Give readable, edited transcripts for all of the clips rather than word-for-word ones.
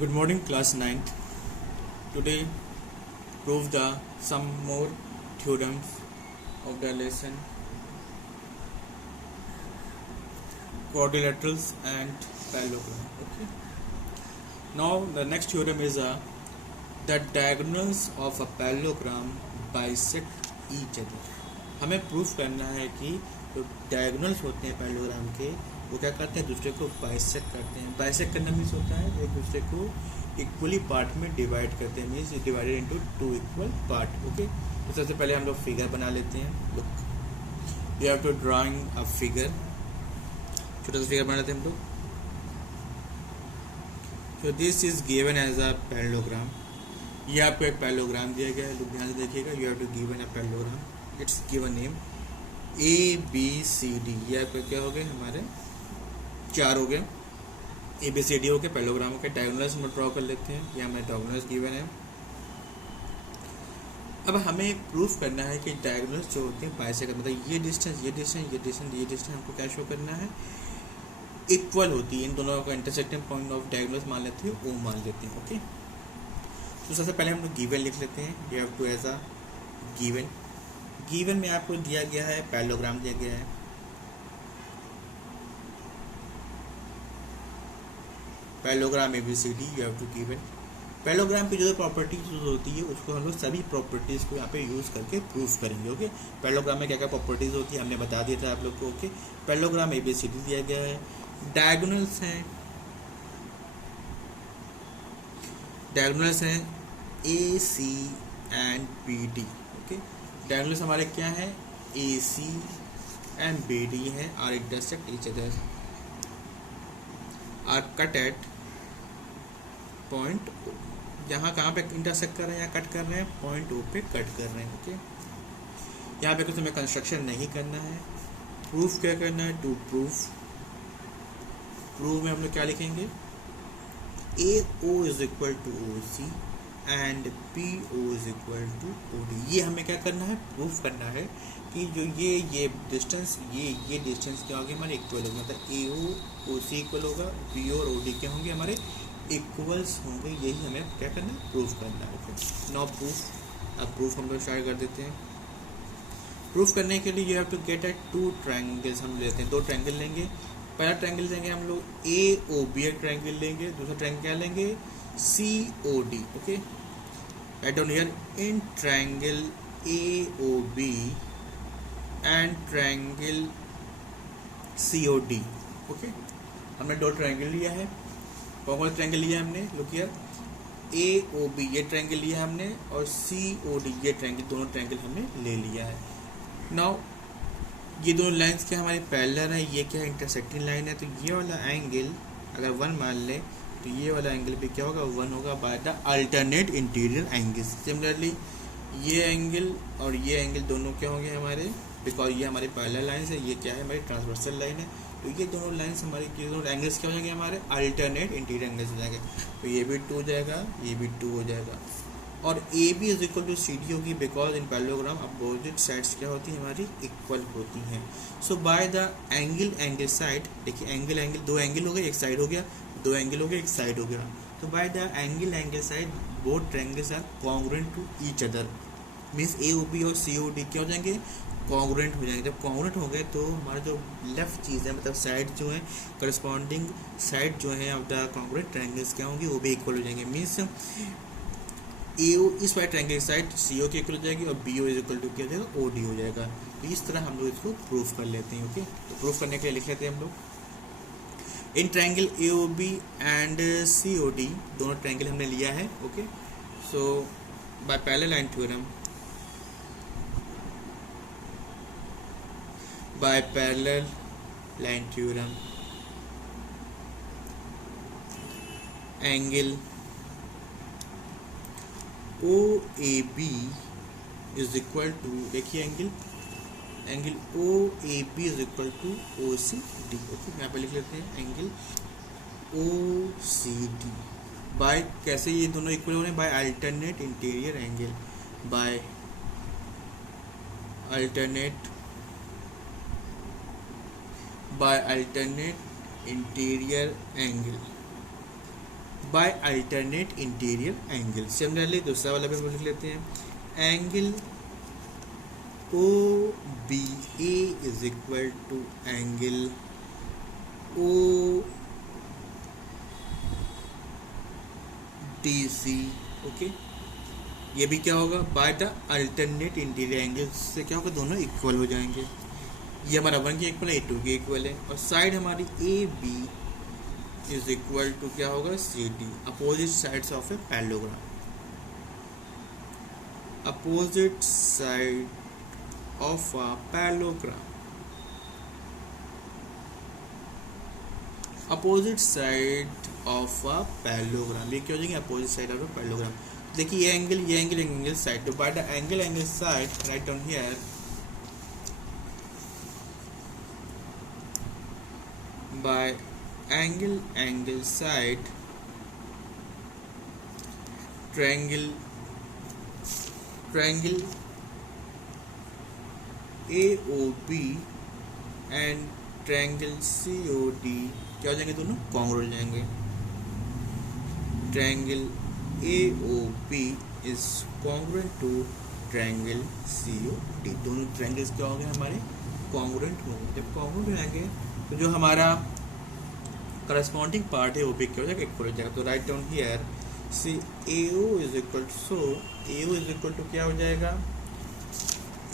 Good morning, class 9th. Today, prove the some more theorems of the lesson quadrilaterals and parallelogram. Okay. Now the next theorem is the diagonals of a parallelogram bisect each other. हमें proof करना है कि जो diagonals होते हैं parallelogram के वो क्या करते हैं, दूसरे को बाइसेक्ट करते हैं. बाइसेक्ट करना मीन्स होता है एक दूसरे को इक्वली पार्ट में डिवाइड करते हैं, means divided into two equal part. Okay, तो सबसे पहले हम लोग फिगर बना लेते हैं. Look, you have to drawing a figure. छोटा सा फिगर बना लेते हैं हम लोग. So this is given as a parallelogram. ये आपको एक पैरेललोग्राम दिया गया है. लोग ध्यान से देखिएगा. You have to given a parallelogram. It's given name ABCD. ये आपका क्या हो गए, हमारे चार हो गए. ABCD हो गए पैरेललोग्राम के. डायगोनल्स हम ड्रॉ कर लेते हैं. ये हमारे डायगोनल्स गिवन है. अब हमें प्रूफ करना है कि डायगोनल्स जो होते हैं बाइसेक्ट, मतलब ये डिस्टेंस ये डिस्टेंस ये डिस्टेंस ये डिस्टेंस हमको क्या शो करना है, इक्वल होती है. इन दोनों का इंटरसेक्टिंग पॉइंट ऑफ डायगोनल्स मान लेते हैं, O मान लेते हैं. ओके, तो सबसे पहले हम लोग गिवन लिख लेते हैं. You have to as a given. Given में आपको दिया गया है पैरेललोग्राम दिया गया है. Parallelogram ABCD you have to given. Parallelogram की जो प्रॉपर्टीज होती है उसको हम लोग सभी प्रॉपर्टीज को यहाँ पे यूज़ करके प्रूफ करेंगे. ओके, पैरेललोग्राम में क्या क्या प्रॉपर्टीज होती है हमने बता दिया था आप लोग को. ओके, पैरेललोग्राम ABCD दिया गया है. डायगोनल्स हैं, डायगोनल्स हैं AC and BD. Okay, diagonals हमारे क्या है, AC एंड BD है. Are intersect each other, are cut at point O. यहाँ कहाँ पे इंटरसेक्ट कर रहे हैं या कट कर रहे हैं, पॉइंट O पे कट कर रहे हैं. ओके, यहाँ पे कुछ हमें कंस्ट्रक्शन नहीं करना है. प्रूफ क्या करना है, टू प्रूफ. प्रूफ में हम लोग क्या लिखेंगे, AO is equal to OC and PO is equal to OD. ये हमें क्या करना है, प्रूफ करना है कि जो ये डिस्टेंस ये डिस्टेंस क्या होगी, हमारे इक्वल होगा. मतलब AO OC इक्वल होगा, PO और OD क्या होंगे, हमारे इक्वल्स होंगे. यही हमें क्या करना है, प्रूफ करना है. Okay, now proof. अब प्रूफ हम लोग स्टार्ट कर देते हैं. प्रूफ करने के लिए you have to get at two triangles. हम लेते हैं दो ट्रायंगल लेंगे. पहला ट्रायंगल लेंगे हम लोग AOB एक ट्रायंगल लेंगे. दूसरा ट्रायंगल क्या लेंगे, COD. Okay, right down here in triangle AOB and triangle COD. Okay, हमने दो ट्रायंगल लिया है. कौन सा ट्रायंगल लिया हमने, लुक हियर, AOB ये ट्रायंगल लिया हमने और COD ये ट्रायंगल, दोनों ट्रायंगल हमने ले लिया है. नाउ ये दोनों लाइंस क्या हमारे पैरेलल है, ये क्या इंटरसेक्टिंग लाइन है. तो ये वाला एंगल अगर 1 मान ले तो ये वाला एंगल भी क्या होगा, 1 होगा by the alternate interior angle. Similarly ये एंगल और ये एंगल दोनों क्या होंगे हमारे, बिकॉज ये हमारे पैरेलल लाइन्स है, ये क्या है, हमारी ट्रांसवर्सल लाइन है. तो ये दोनों लाइन्स हमारे दोनों एंगल्स क्या हो जाएंगे, हमारे अल्टरनेट इंटीरियर एंगल्स हो जाएंगे. तो ये भी 2 हो जाएगा, ये भी 2 हो जाएगा. और AB is equal to CD होगी, because in parallelogram opposite sides क्या होती हैं, हमारी इक्वल होती हैं. So by the angle side, देखिए एंगल दो एंगल हो गए, एक साइड हो गया, दो एंगल हो गए, एक साइड हो गया. तो by the angle side both triangles are congruent to each other. Means AOB और COD क्या हो जाएंगे, कॉन्ग्रुएंट हो जाएंगे. जब कॉन्ग्रुएंट हो गए तो हमारा जो लेफ्ट चीज़ है, मतलब साइड जो है, करस्पॉन्डिंग साइड जो है ऑफ द कॉन्ग्रुएंट ट्रायंगल्स क्या होंगे, वो भी इक्वल हो जाएंगे. मीन्स AO इस वाले ट्रायंगल की साइड CO की इक्वल हो जाएगी और BO इज इक्वल टू क्या हो जाएगा, OD हो जाएगा. तो इस तरह हम लोग इसको प्रूफ कर लेते हैं. ओके, तो प्रूफ करने के लिए लिख लेते हैं हम लोग, in triangle AOB and COD दोनों ट्रायंगल हमने लिया है. Okay, so by parallel line theorem, by parallel line theorem, angle OAB is equal to, देखिए angle OAB is equal to OCD. Okay, यहाँ पे लिख लेते हैं एंगल OCD बाय, कैसे ये दोनों इक्वल हो रहे हैं, by alternate interior angle, by alternate interior angle, by alternate interior angle. Similarly दूसरा वाला भी हम लिख लेते हैं, angle O B A is equal to angle O D C. Okay, ये भी क्या होगा, by the alternate interior angle से क्या होगा, दोनों इक्वल हो जाएंगे। ये हमारा 1 के इक्वल है, ये 2 के इक्वल है, और साइड हमारी A B is equal to क्या होगा, C D, opposite sides of a parallelogram. Opposite side of a parallelogram, opposite side of a parallelogram, ये क्या हो जाएंगे, opposite side of a parallelogram. देखिए ये एंगल साइड, तो by the angle side right down here, by angle side triangle AOB and triangle COD क्या हो जाएंगे, दोनों कॉन्ग्रुएंट हो जाएंगे। Triangle AOB is congruent to triangle COD, दोनों ट्रायंगल्स क्या हो गए हमारे, कॉन्ग्रुएंट होंगे। जब कॉन्ग्रुएंट हो जाएंगे तो जो हमारा करस्पॉन्डिंग पार्ट है वो भी क्या हो जाएगा, इक्वल हो जाएगा। तो right down here C AO is equal to, so AO is equal to क्या हो जाएगा,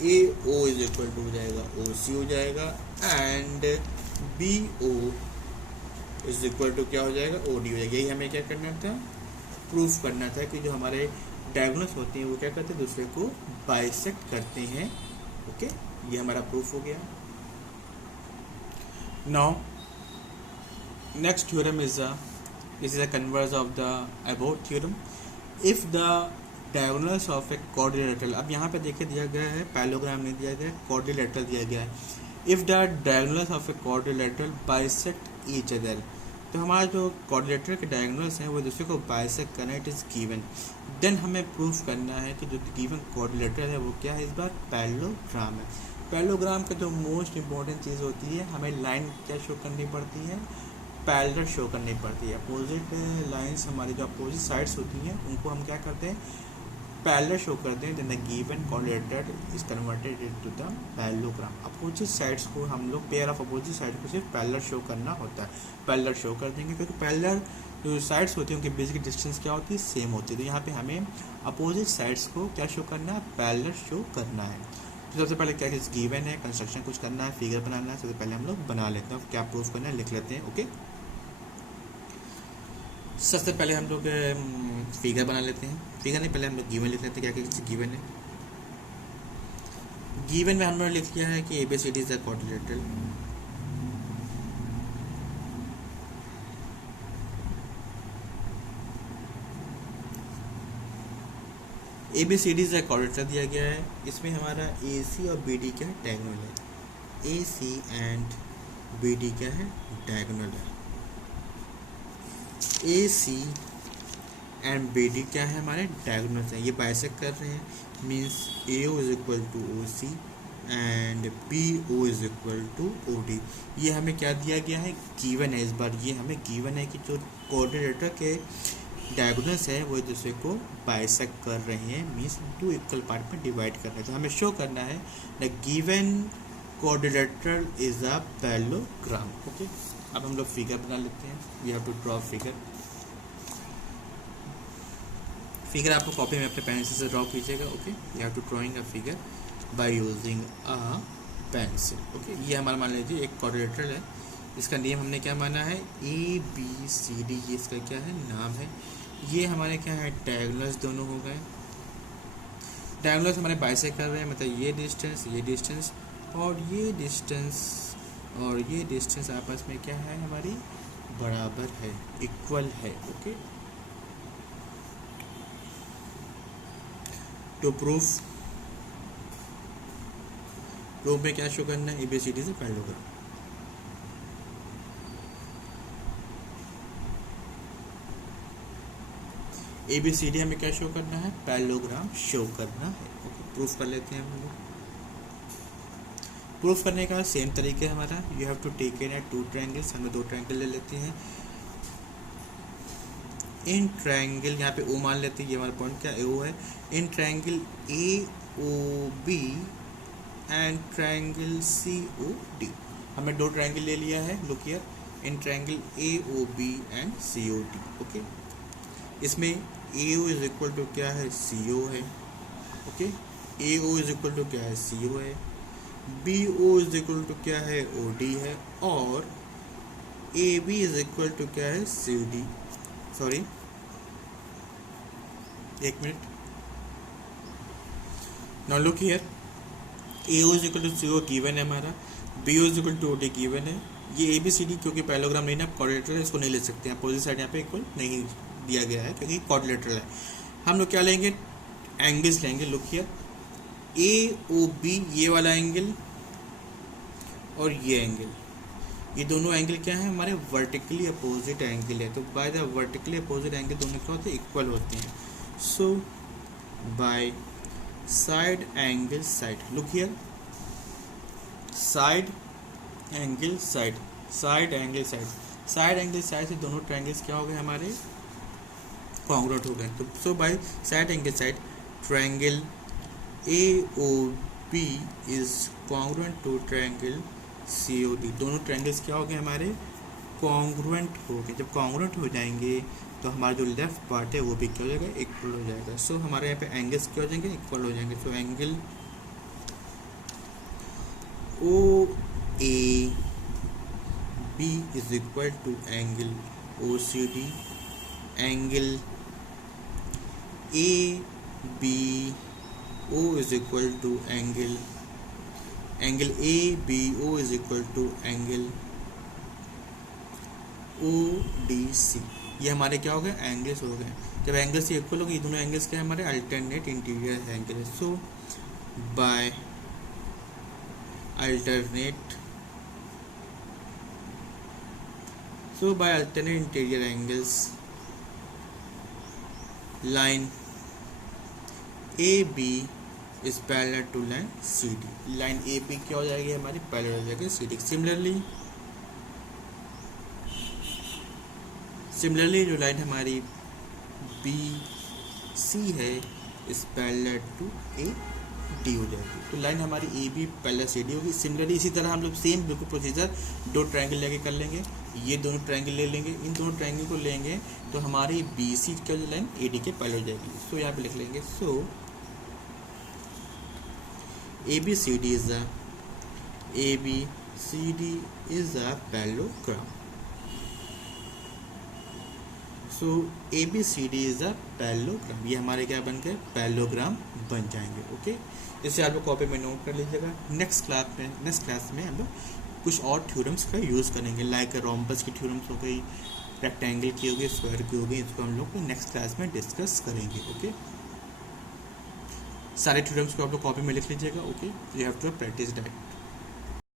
AO इज इक्वल टू हो जाएगा OC हो जाएगा, and BO is equal to क्या हो जाएगा, OD हो जाएगा। यही हमें क्या करना था, प्रूफ करना था कि जो हमारे डायगोनल्स होते हैं वो क्या करते हैं, दूसरे को बाइसेक्ट करते हैं। ओके, ये हमारा प्रूफ हो गया। Now next theorem is a converse of the above theorem. If the diagonals of a quadrilateral, अब यहाँ पे देखिए दिया गया है, पैरेललोग्राम नहीं दिया गया है, quadrilateral दिया गया है। If the diagonals of a quadrilateral bisect each other, तो हमारा जो quadrilateral के diagonals हैं वो दूसरे को bisect करना, it is given, then हमें प्रूफ करना है कि जो given quadrilateral है वो क्या है, इस बार पैरेललोग्राम है। पैरेललोग्राम का जो मोस्ट इंपॉर्टेंट चीज़ होती है, हमें लाइन क्या शो करनी पड़ती है, पैरेलल शो करनी पड़ती है। अपोजिट लाइंस हमारी जो अपोजिट साइड्स होती हैं उनको हम क्या करते हैं, पैरेलल शो करते हैं। Then the given coordinated is converted into the parallelogram. Opposite sides को हम लोग, पेयर ऑफ अपोजिट साइड को सिर्फ पैरेलल शो करना होता है, पैरेलल शो कर देंगे, क्योंकि पैरेलल जो साइड्स होती हैं उनकी बेसिक डिस्टेंस क्या होती है, सेम होती है। तो यहाँ पे हमें अपोजिट साइड्स को क्या शो करना है, पैरेलल शो करना है। तो सबसे पहले क्या चीज़ गिवन है, कंस्ट्रक्शन कुछ करना है, फिगर बनाना है, सबसे पहले हम लोग बना लेते हैं। क्या प्रूफ करना है लिख लेते हैं। ओके, सबसे पहले हम लोग फिगर बना लेते हैं। फिगर नहीं, पहले हम लोग गिवन लिख लेते हैं। क्या क्या चीज़ गिवन है, गिवन में हमने लिख लिया है कि ABCD is the quadrilateral. ABCD is the quadrilateral दिया गया है। इसमें हमारा AC और BD क्या है, डायगोनल है। AC एंड BD क्या है, डायगोनल है। AC एंड BD क्या है, हमारे डायगोनल्स हैं, ये बाइसेक्ट कर रहे हैं, means AO is equal to OC and BO is equal to OD। ये हमें क्या दिया गया है, गिवन है। इस बार ये हमें गिवन है कि जो कोऑर्डिनेटर के डायगोनल्स है वो एक दूसरे को बाइसेक्ट कर रहे हैं, मीन्स 2 इक्वल पार्ट में डिवाइड कर रहे हैं। तो हमें शो करना है the given coordinator is a parallelogram. Okay, अब हम लोग फिगर बना लेते हैं। We have to draw figure. Figure आपको कॉपी में अपने पेंसिल से ड्रॉ कीजिएगा। Okay, you have to drawing a figure by using a pencil. Okay, ये हमारा मान लीजिए एक कोऑर्डिनेटर है, इसका नेम हमने क्या माना है, ABCD, ये इसका क्या है, नाम है। ये हमारे क्या है, डायगोनल्स दोनों हो गए। डायगोनल्स हमारे बाइसेक्ट कर रहे हैं, मतलब ये डिस्टेंस और ये डिस्टेंस और ये डिस्टेंस आपस में क्या है, हमारी बराबर है, इक्वल है। ओके, तो प्रूफ में क्या शो करना है, ABCD से पैरेललोग्राम। ABCD हमें क्या शो करना है, पैरेललोग्राम शो करना है। ओके, प्रूफ कर लेते हैं हम लोग। प्रूफ करने का सेम तरीके हमारा, you have to take in 2 triangles, हम 2 ट्रायंगल ले लेते हैं। इन ट्रायंगल, यहाँ पे ओ मान लेते हैं, ये हमारा पॉइंट क्या ओ है, in triangle A O B and triangle C O D. हमने दो ट्रायंगल ले लिया है, look here, in triangle A O B and C O D. Okay, इसमें A O is equal to क्या है, सी ओ है। Okay, A O is equal to क्या है, सी ओ है। B O is equal to क्या है, O D है। और A B is equal to क्या है, सी डी, सॉरी एक minute, now look here, A O is equal to C O given है हमारा, B O is equal to O D given है। ये ए बी सी डी क्योंकि parallelogram नहीं ना, क्वाड्रिलेटरल है, इसको नहीं ले सकते हैं, अपोजिट साइड यहाँ पे इक्वल नहीं दिया गया है क्योंकि क्वाड्रिलेटरल है। हम लोग क्या लेंगे, एंगल्स लेंगे। Look here, A O B ये वाला एंगल और ये एंगल, ये दोनों एंगल क्या है हमारे, वर्टिकली अपोजिट एंगल है। तो by the vertically opposite angle दोनों क्या होते हैं, इक्वल होते हैं। So by side angle side, look here, side angle side, side angle side, side angle side से दोनों ट्रायंगल्स क्या हो गए हमारे, कॉन्ग्रुएंट हो गए। तो so by side angle side triangle A O B is congruent to triangle C O D. दोनों ट्रायंगल्स क्या हो गए हमारे, कॉन्ग्रुएंट हो गए। जब कॉन्ग्रुएंट हो जाएंगे तो हमारा जो लेफ्ट पार्ट है वो भी क्या हो जाएगा, इक्वल हो जाएगा। सो हमारे यहाँ पे एंगल्स क्या हो जाएंगे, इक्वल हो जाएंगे। So angle O A B is equal to angle O C D, angle A B O is equal to angle A B O is equal to angle O D C. ये हमारे क्या हो गए, angles हो गए। जब angles ये equal हो गए, ये दोनों एंगल्स क्या है हमारे, alternate interior angle. So by alternate interior angles, line A B is parallel to line C D. Line A B क्या हो जाएगी हमारी, पैरेलल हो जाएगी सी डी। सिमिलरली जो लाइन हमारी बी सी है इस पैरेलल टू ए डी हो जाएगी। तो लाइन हमारी A B parallel C D होगी। सिमिलरली इसी तरह हम लोग सेम बिल्कुल प्रोसीजर दो ट्रायंगल लेके कर लेंगे। ये दोनों ट्रायंगल ले लेंगे, इन दोनों ट्रायंगल को लेंगे तो हमारी बी सी का जो लाइन ए डी के पैरेलल हो जाएगी। सो यहाँ पे लिख लेंगे, सो ABCD is a parallelogram. So ABCD is a parallelogram. ये हमारे क्या बन गए, पैरेललोग्राम बन जाएंगे। ओके, इसे आप लोग कॉपी में नोट कर लीजिएगा। नेक्स्ट क्लास में हम लोग कुछ और थ्योरम्स का यूज़ करेंगे, लाइक रोम्बस की थ्योरम्स हो गई, रेक्टेंगल की हो गई, स्क्वायर की हो गई। इसको हम लोग नेक्स्ट क्लास में डिस्कस करेंगे। ओके, सारे थ्योरम्स को आप लोग कॉपी में लिख लीजिएगा। Okay, you have to practice that.